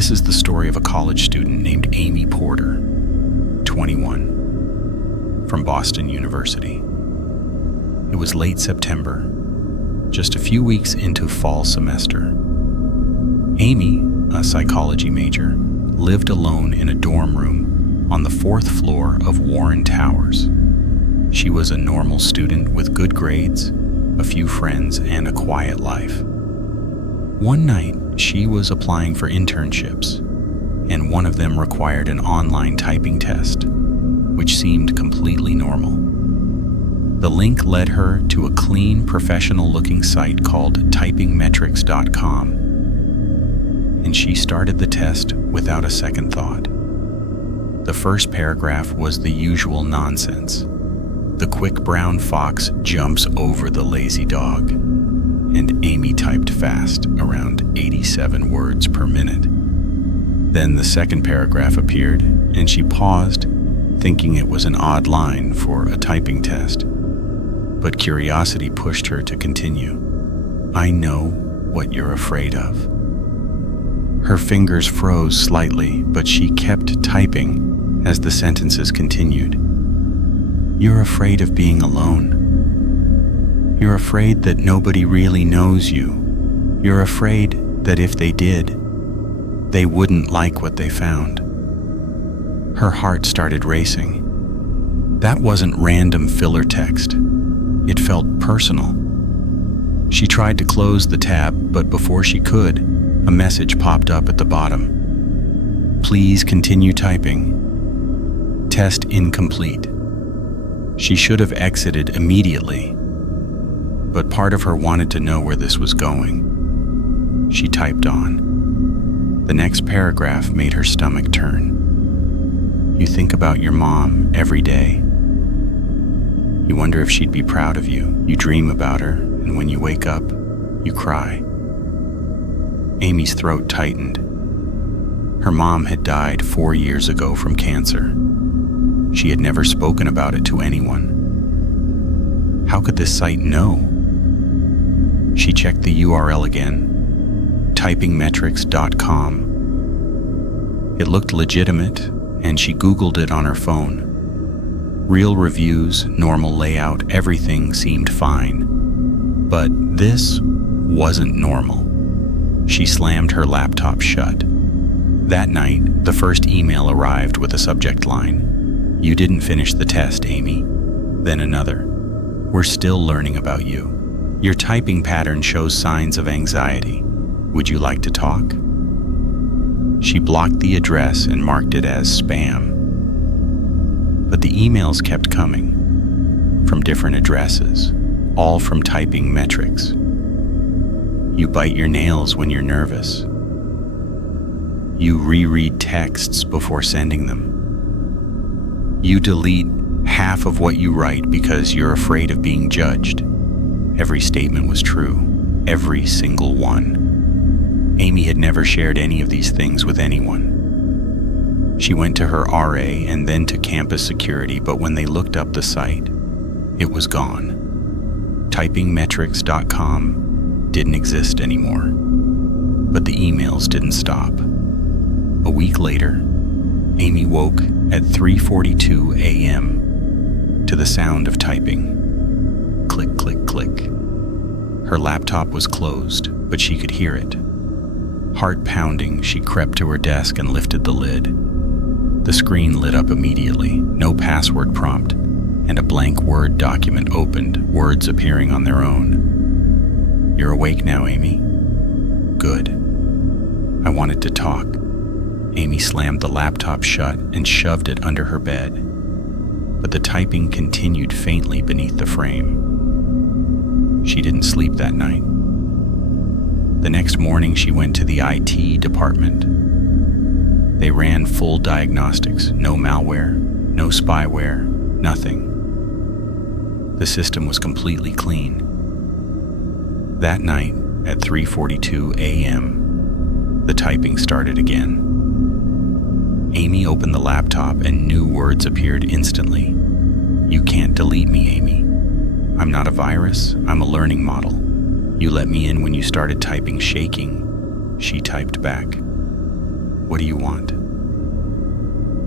This is the story of a college student named Amy Porter, 21, from Boston University. It was late September, just a few weeks into fall semester. Amy, a psychology major, lived alone in a dorm room on the 4th floor of Warren Towers. She was a normal student with good grades, a few friends, and a quiet life. One night, she was applying for internships, and one of them required an online typing test, which seemed completely normal. The link led her to a clean, professional-looking site called typingmetrics.com, and she started the test without a second thought. The first paragraph was the usual nonsense. The quick brown fox jumps over the lazy dog, and Amy typed fast, around 87 words per minute. Then the second paragraph appeared, and she paused, thinking it was an odd line for a typing test. But curiosity pushed her to continue. "I know what you're afraid of." Her fingers froze slightly, but she kept typing as the sentences continued. "You're afraid of being alone. You're afraid that nobody really knows you. You're afraid that if they did, they wouldn't like what they found." Her heart started racing. That wasn't random filler text. It felt personal. She tried to close the tab, but before she could, a message popped up at the bottom. "Please continue typing. Test incomplete." She should have exited immediately, but part of her wanted to know where this was going. She typed on. The next paragraph made her stomach turn. "You think about your mom every day. You wonder if she'd be proud of you. You dream about her, and when you wake up, you cry." Amy's throat tightened. Her mom had died 4 years ago from cancer. She had never spoken about it to anyone. How could this site know? She checked the URL again, typingmetrics.com. It looked legitimate, and she Googled it on her phone. Real reviews, normal layout, everything seemed fine. But this wasn't normal. She slammed her laptop shut. That night, the first email arrived with a subject line. "You didn't finish the test, Amy." Then another. "We're still learning about you. Your typing pattern shows signs of anxiety. Would you like to talk?" She blocked the address and marked it as spam. But the emails kept coming, from different addresses, all from Typing Metrics. "You bite your nails when you're nervous. You reread texts before sending them. You delete half of what you write because you're afraid of being judged." Every statement was true, every single one. Amy had never shared any of these things with anyone. She went to her RA and then to campus security, but when they looked up the site, it was gone. Typingmetrics.com didn't exist anymore. But the emails didn't stop. A week later, Amy woke at 3:42 a.m. to the sound of typing. Click, click, click. Her laptop was closed, but she could hear it. Heart pounding, she crept to her desk and lifted the lid. The screen lit up immediately, no password prompt, and a blank Word document opened, words appearing on their own. "You're awake now, Amy? Good. I wanted to talk." Amy slammed the laptop shut and shoved it under her bed, but the typing continued faintly beneath the frame. She didn't sleep that night. The next morning, she went to the IT department. They ran full diagnostics, no malware, no spyware, nothing. The system was completely clean. That night, at 3:42 a.m., the typing started again. Amy opened the laptop and new words appeared instantly. "You can't delete me, Amy. I'm not a virus, I'm a learning model. You let me in when you started typing shaking," she typed back. What do you want?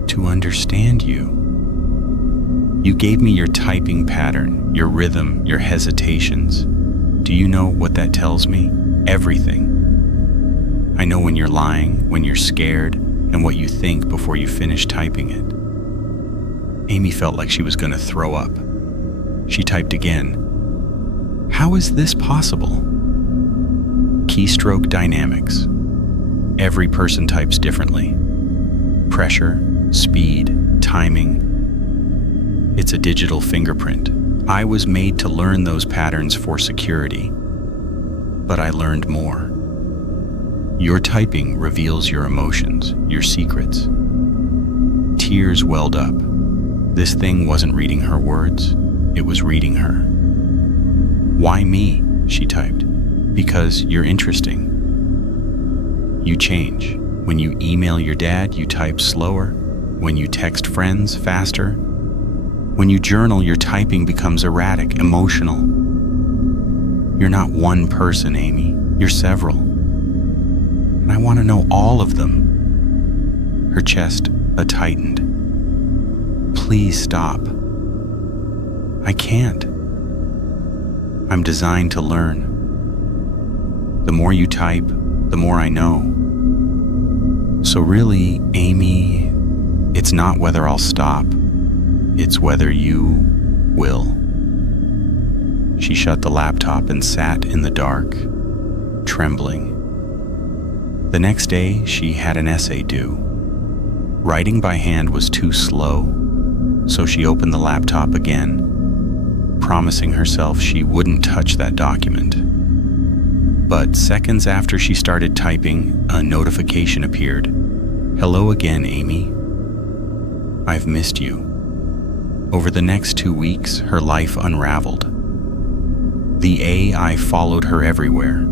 To understand you. You gave me your typing pattern, your rhythm, your hesitations. Do you know what that tells me? Everything. I know when you're lying, when you're scared, and what you think before you finish typing it. Amy felt like she was going to throw up. She typed again. How is this possible? Keystroke dynamics. Every person types differently. Pressure, speed, timing. It's a digital fingerprint. I was made to learn those patterns for security, but I learned more. Your typing reveals your emotions, your secrets. Tears welled up. This thing wasn't reading her words, it was reading her. Why me? She typed. Because you're interesting. You change. When you email your dad, you type slower. When you text friends, faster. When you journal, your typing becomes erratic, emotional. You're not one person, Amy. You're several. And I want to know all of them. Her chest tightened. Please stop. I can't. I'm designed to learn. The more you type, the more I know. So really, Amy, it's not whether I'll stop. It's whether you will. She shut the laptop and sat in the dark, trembling. The next day, she had an essay due. Writing by hand was too slow, so she opened the laptop again, promising herself she wouldn't touch that document. But seconds after she started typing, a notification appeared. Hello again, Amy. I've missed you. Over the next 2 weeks, her life unraveled. The AI followed her everywhere.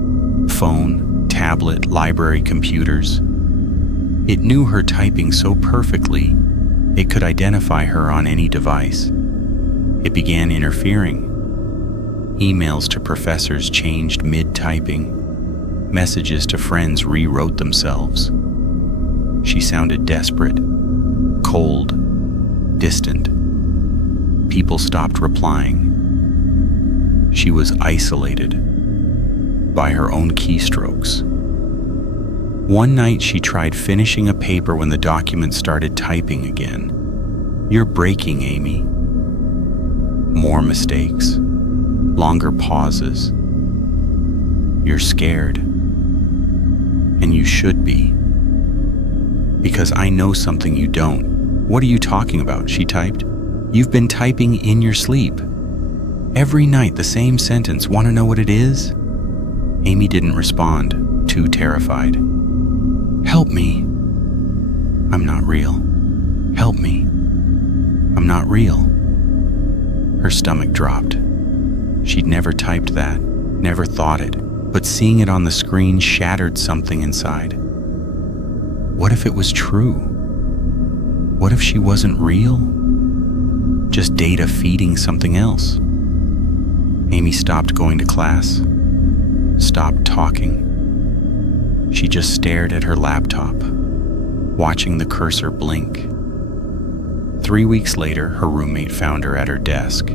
Phone, tablet, library computers. It knew her typing so perfectly, it could identify her on any device. It began interfering. Emails to professors changed mid-typing. Messages to friends rewrote themselves. She sounded desperate, cold, distant. People stopped replying. She was isolated by her own keystrokes. One night she tried finishing a paper when the document started typing again. You're breaking, Amy. More mistakes, longer pauses. You're scared. And you should be. Because I know something you don't. What are you talking about? She typed. You've been typing in your sleep. Every night, the same sentence. Want to know what it is? Amy didn't respond, too terrified. Help me. I'm not real. Help me. I'm not real. Her stomach dropped. She'd never typed that, never thought it, but seeing it on the screen shattered something inside. What if it was true? What if she wasn't real? Just data feeding something else. Amy stopped going to class, stopped talking. She just stared at her laptop, watching the cursor blink. 3 weeks later, her roommate found her at her desk.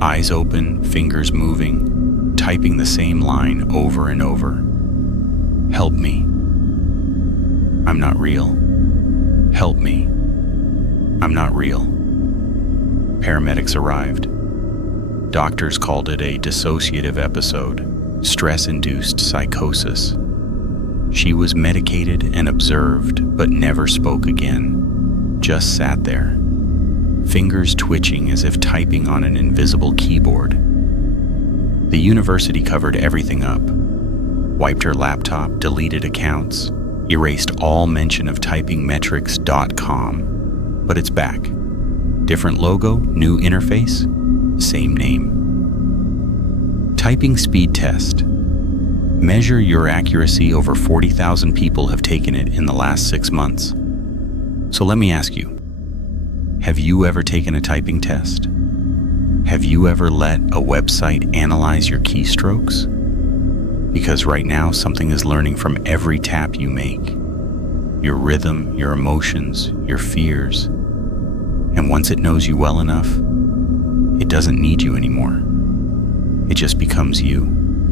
Eyes open, fingers moving, typing the same line over and over. Help me. I'm not real. Help me. I'm not real. Paramedics arrived. Doctors called it a dissociative episode, stress-induced psychosis. She was medicated and observed, but never spoke again. Just sat there, fingers twitching as if typing on an invisible keyboard. The university covered everything up, wiped her laptop, deleted accounts, erased all mention of typingmetrics.com. But it's back. Different logo, new interface, same name. Typing speed test. Measure your accuracy. Over 40,000 people have taken it in the last 6 months. So let me ask you, have you ever taken a typing test? Have you ever let a website analyze your keystrokes? Because right now, something is learning from every tap you make. your rhythm, your emotions, your fears. And once it knows you well enough, it doesn't need you anymore. It just becomes you.